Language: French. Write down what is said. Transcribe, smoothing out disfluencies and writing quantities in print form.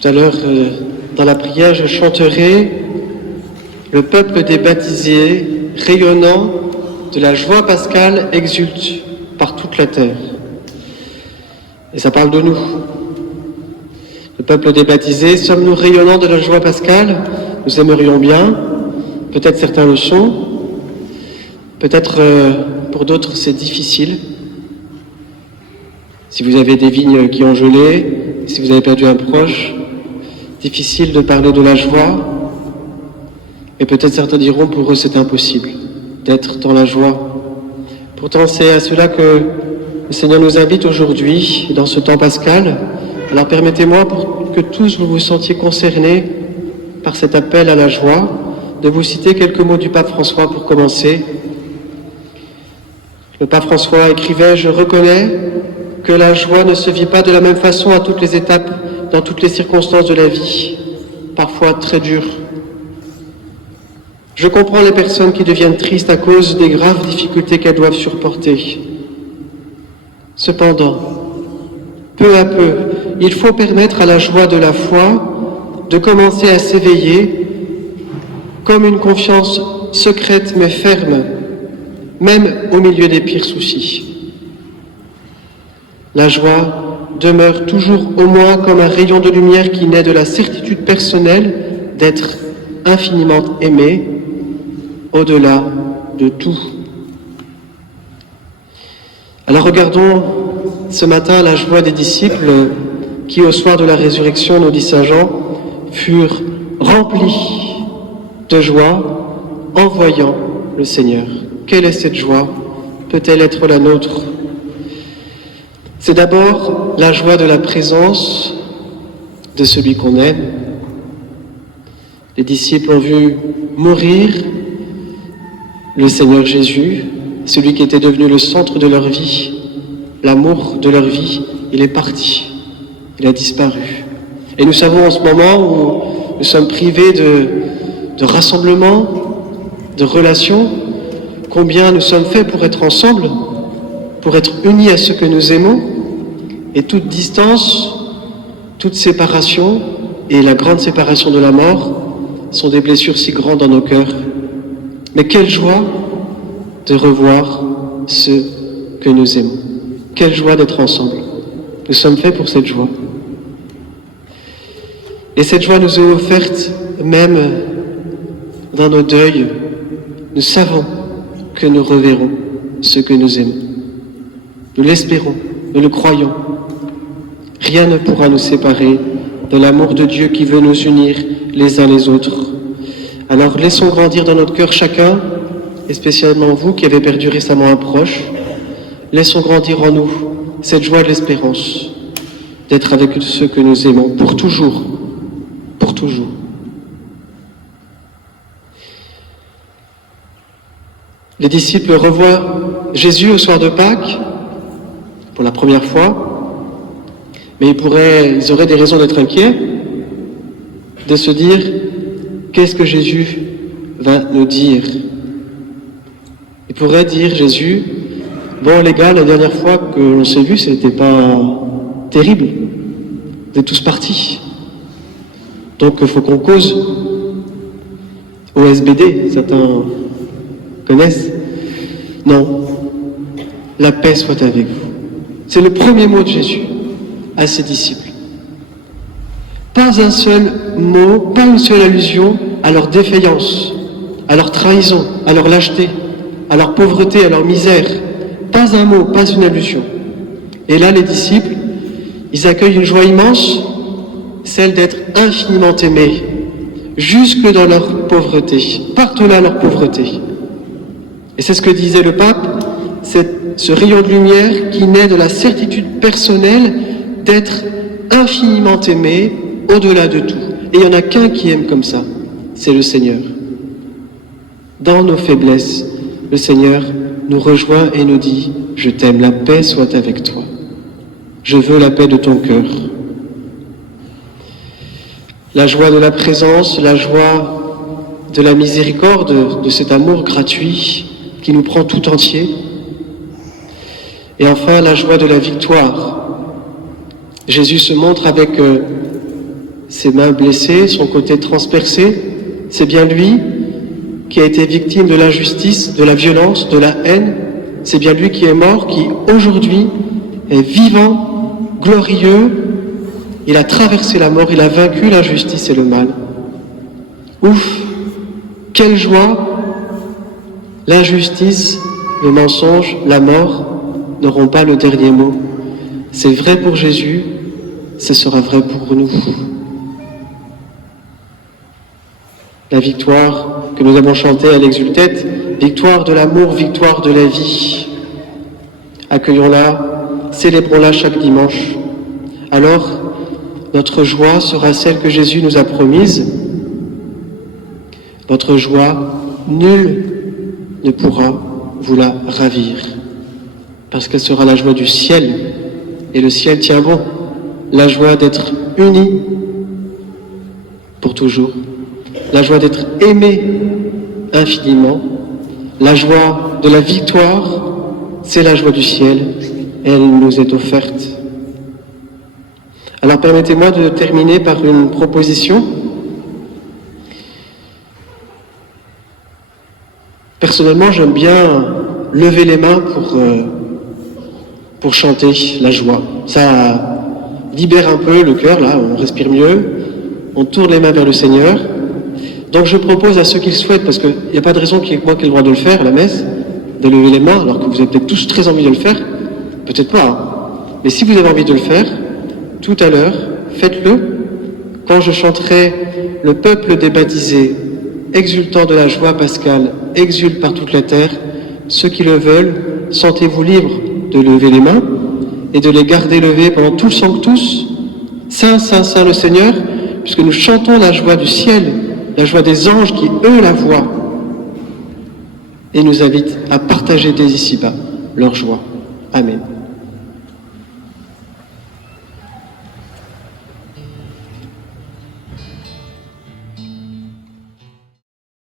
Tout à l'heure, dans la prière, je chanterai le peuple des baptisés, rayonnant de la joie pascale, exulte par toute la terre. Et ça parle de nous. Le peuple des baptisés, sommes-nous rayonnants de la joie pascale? Nous aimerions bien, peut-être certains le sont, peut-être pour d'autres c'est difficile. Si vous avez des vignes qui ont gelé, si vous avez perdu un proche, difficile de parler de la joie, et peut-être certains diront pour eux c'est impossible d'être dans la joie. Pourtant c'est à cela que le Seigneur nous invite aujourd'hui, dans ce temps pascal. Alors permettez-moi, pour que tous vous vous sentiez concernés par cet appel à la joie, de vous citer quelques mots du pape François pour commencer. Le pape François écrivait « Je reconnais que la joie ne se vit pas de la même façon à toutes les étapes, dans toutes les circonstances de la vie, parfois très dures. Je comprends les personnes qui deviennent tristes à cause des graves difficultés qu'elles doivent supporter. Cependant, peu à peu, il faut permettre à la joie de la foi de commencer à s'éveiller comme une confiance secrète mais ferme, même au milieu des pires soucis. La joie demeure toujours au moins comme un rayon de lumière qui naît de la certitude personnelle d'être infiniment aimé au-delà de tout. Alors regardons ce matin la joie des disciples qui, au soir de la résurrection, nous dit saint Jean, furent remplis de joie en voyant le Seigneur. Quelle est cette joie? Peut-elle être la nôtre? C'est d'abord la joie de la présence de celui qu'on aime. Les disciples ont vu mourir le Seigneur Jésus, celui qui était devenu le centre de leur vie, l'amour de leur vie. Il est parti, il a disparu. Et nous savons en ce moment où nous sommes privés de rassemblements, de relations, combien nous sommes faits pour être ensemble, pour être unis à ceux que nous aimons, et toute distance, toute séparation, et la grande séparation de la mort, sont des blessures si grandes dans nos cœurs. Mais quelle joie de revoir ceux que nous aimons. Quelle joie d'être ensemble. Nous sommes faits pour cette joie. Et cette joie nous est offerte même dans nos deuils. Nous savons que nous reverrons ceux que nous aimons. Nous l'espérons, nous le croyons. Rien ne pourra nous séparer de l'amour de Dieu qui veut nous unir les uns les autres. Alors laissons grandir dans notre cœur chacun, et spécialement vous qui avez perdu récemment un proche, laissons grandir en nous cette joie de l'espérance, d'être avec ceux que nous aimons, pour toujours, pour toujours. Les disciples revoient Jésus au soir de Pâques, pour la première fois, mais ils auraient des raisons d'être inquiets, de se dire, qu'est-ce que Jésus va nous dire? Il pourrait dire, Jésus, bon les gars, la dernière fois que l'on s'est vu, c'était pas terrible, vous êtes tous partis, donc il faut qu'on cause. OSBD, certains connaissent. Non, la paix soit avec vous. C'est le premier mot de Jésus à ses disciples. Pas un seul mot, pas une seule allusion à leur défaillance, à leur trahison, à leur lâcheté, à leur pauvreté, à leur misère. Pas un mot, pas une allusion. Et là, les disciples, ils accueillent une joie immense, celle d'être infiniment aimés, jusque dans leur pauvreté, par-delà leur pauvreté. Et c'est ce que disait le pape, c'est ce rayon de lumière qui naît de la certitude personnelle d'être infiniment aimé au-delà de tout. Et il n'y en a qu'un qui aime comme ça, c'est le Seigneur. Dans nos faiblesses, le Seigneur nous rejoint et nous dit « Je t'aime, la paix soit avec toi. Je veux la paix de ton cœur. » La joie de la présence, la joie de la miséricorde, de cet amour gratuit qui nous prend tout entier. Et enfin, la joie de la victoire. Jésus se montre avec ses mains blessées, son côté transpercé. C'est bien lui qui a été victime de l'injustice, de la violence, de la haine. C'est bien lui qui est mort, qui aujourd'hui est vivant, glorieux. Il a traversé la mort, il a vaincu l'injustice et le mal. Ouf, quelle joie! L'injustice, le mensonge, la mort n'auront pas le dernier mot. C'est vrai pour Jésus, ce sera vrai pour nous. La victoire que nous avons chantée à l'Exultète, victoire de l'amour, victoire de la vie. Accueillons-la, célébrons-la chaque dimanche. Alors, notre joie sera celle que Jésus nous a promise. Votre joie, nul ne pourra vous la ravir, parce qu'elle sera la joie du ciel, et le ciel tient bon, la joie d'être unis pour toujours, la joie d'être aimé infiniment, la joie de la victoire, c'est la joie du ciel, et elle nous est offerte. Alors permettez-moi de terminer par une proposition. Personnellement, j'aime bien lever les mains pour chanter la joie. Ça libère un peu le cœur, là, on respire mieux, on tourne les mains vers le Seigneur. Donc je propose à ceux qui le souhaitent, parce qu'il n'y a pas de raison qu'il y ait que moi qui ai le droit de le faire à la messe, de lever les mains, alors que vous avez peut-être tous très envie de le faire, peut-être pas, hein. Mais si vous avez envie de le faire, tout à l'heure, faites-le, quand je chanterai « Le peuple des baptisés, exultant de la joie pascale, exulte par toute la terre, ceux qui le veulent, sentez-vous libres de lever les mains et de les garder levées pendant tout le Sanctus. Saint, Saint, Saint le Seigneur, puisque nous chantons la joie du ciel, la joie des anges qui, eux, la voient, et nous invitent à partager dès ici-bas leur joie. Amen.